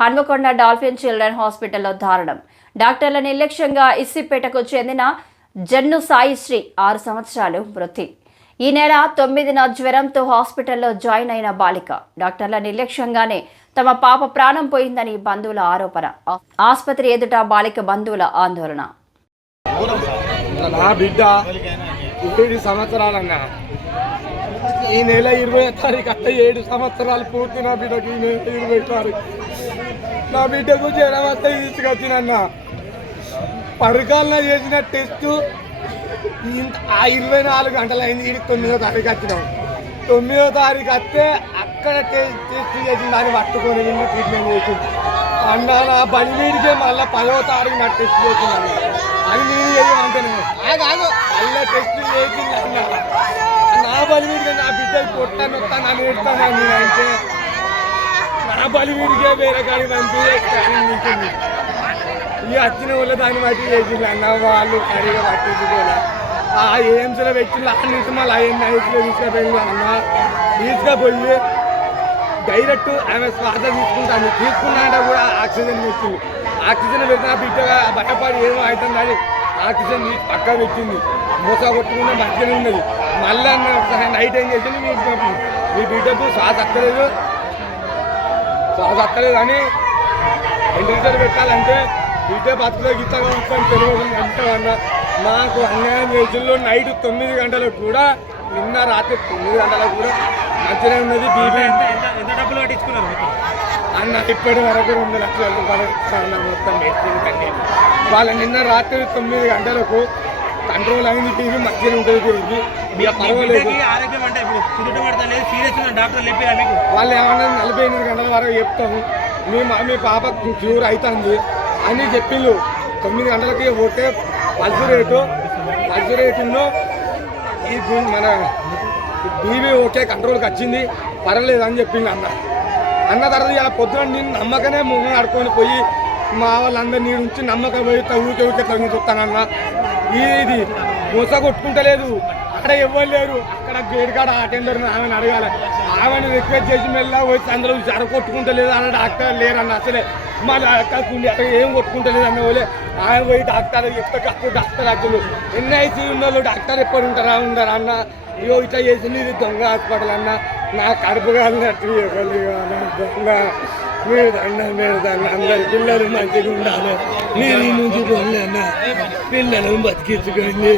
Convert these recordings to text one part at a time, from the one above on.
Hanamkonda dolphin children హాస్పిటల్లో దారుణం. డాక్టర్ల నిర్లక్ష్యంగా ఇస్సిపేటకు చెందిన జన్ను సాయిశ్రీ 6 సంవత్సరాలు మృతి. ఈ నెల 9న జ్వరంతో హాస్పిటల్లో జాయిన్ అయిన బాలిక. డాక్టర్ల నిర్లక్ష్యంగానే తమ పాప ప్రాణం పోయిందని బంధువుల ఆరోపణ. ఆసుపత్రి ఎదుట బాలిక బంధువుల ఆందోళన. నా బిడ్డ 7 సంవత్సరాలన్నా. ఈ నెల 20వ తారీఖు అట్లా 7 సంవత్సరాలు పూర్తి. నా బిడ్డకి ఈ నెల 20 తారీఖు నా బిడ్డకు జ్వరం వస్తే తీసుకొచ్చినన్నా. పరకాల్లో చేసిన టెస్టు ఆ 24 గంటలు అయింది. ఇది 9వ తారీఖు వచ్చినాం. 9వ తారీఖు వస్తే అక్కడ టెస్ట్ చేసిన దాన్ని పట్టుకొని ట్రీట్మెంట్ చేసింది అన్న. నా బలివీడికే మళ్ళీ 10వ తారీఖు నా టెస్ట్ చేసింది. అది నేను చేయమంటేనే మళ్ళీ టెస్ట్ చేసింది అన్న. నా బలివీడికే నా బిడ్డకి కొట్టాను నన్ను ఎడతాను నేనంటే నా బలివీడికే వేరే కాడికి పంపించింది. ఇక వచ్చిన వాళ్ళ దాన్ని బట్టి చేసింది అన్న. వాళ్ళు సరిగా పట్టించుకోలే. ఆ ఎయిమ్స్లో పెట్టిన ఆ నుంచి మళ్ళీ ఐఎన్ఐస్లో తీసుకుపోయింది అన్న. తీసుకుపోయి డైరెక్ట్ ఆమె శ్వాస తీసుకుంటాను. తీసుకున్నాక కూడా ఆక్సిజన్ పెట్టింది. ఆక్సిజన్ పెట్టిన బిడ్డగా భయపడి ఏమో అవుతుందని ఆక్సిజన్ తీసి పక్క పెట్టింది. మూస కొట్టుకున్న మంచిగానే ఉన్నది. మళ్ళీ ఒకసారి నైట్ ఏం చేసింది, మీ బిడ్డకు శ్వాస అక్కలేదు అని వెంటిలేటర్ పెట్టాలంటే బిడ్డ బతుకులో గీతగా వస్తాను తెలియదు అంటామన్నా. మాకు అన్యాయం చేతుల్లో నైట్ 9 గంటలకు కూడా, నిన్న రాత్రి 9 గంటలకు కూడా మంచిగా ఉన్నది. బీబీ ఎంత డబ్బులు పట్టించుకున్నారు అన్న? ఇప్పటి వరకు 2 లక్షల రూపాయలు ఇస్తాను మొత్తం మెడిసిన్ కంటే. వాళ్ళ నిన్న రాత్రి 9 గంటలకు కంట్రోల్ అయింది. బీబీ మంచిగా ఉంటుంది. బీబీ పర్వాలేదు. ఆరోగ్యం అంటే సీరియస్ డాక్టర్ చెప్పారా మీకు? వాళ్ళు ఏమన్నా 48 గంటల వరకు చెప్తాము, మీ పాపకు క్యూర్ అవుతుంది అని చెప్పిండు. 9 గంటలకి ఓకే పల్స్ రేటులో ఈ మన బీబీ ఓకే కంట్రోల్కి వచ్చింది, పర్వాలేదు అని చెప్పింది అన్న తర్వాత ఇలా పొద్దున నేను నమ్మకనే ముఖం ఆడుకొని పోయి మా వాళ్ళందరూ నీ నుంచి నమ్మకం పోయి ఊరికే తగ్గి చూస్తానన్న. ఇది మూస కొట్టుకుంటలేదు. అక్కడ ఇవ్వలేరు లేరు. అక్కడ గేట్ కాడ అటెండర్ ఆమెను అడగాలి. ఆమెను రిక్వెస్ట్ చేసి మెల్ల పోయి అందరూ జర కొట్టుకుంటలేదు అన్న. డాక్టర్ లేరన్న అసలే. మా డాక్టర్ అక్కడ ఏం కొట్టుకుంటలేదు అన్న వాళ్ళే. ఆమె పోయి డాక్టర్ చెప్తే డాక్టర్ అసలు ఎన్ఐసీ ఉన్న వాళ్ళు డాక్టర్ ఎప్పుడు ఉండరా అన్న. ఇగో ఇట్లా చేసింది, ఇది దొంగ హాస్పిటల్ అన్న. నా కడుపు కాలినట్టు దొంగ. మీరు దండ అందరి పిల్లలు మంచిగా ఉండాలి. మీరు ఈ నుంచి పోలే అన్న. పిల్లలు బతికించుకోండి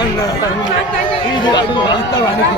అన్న. ఇది వాస్తవానికి